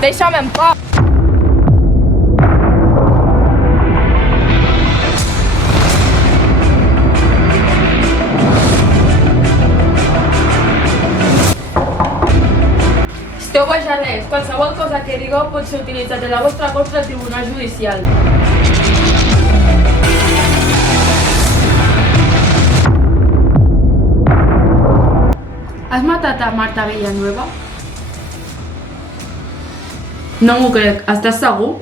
Deixa'm en pau! Esteu baixarrers. Qualsevol cosa que digueu pot ser utilitzat en la vostra contra al Tribunal Judicial. Has matat a Marta Villanueva? No m'ho crec. Estàs segur?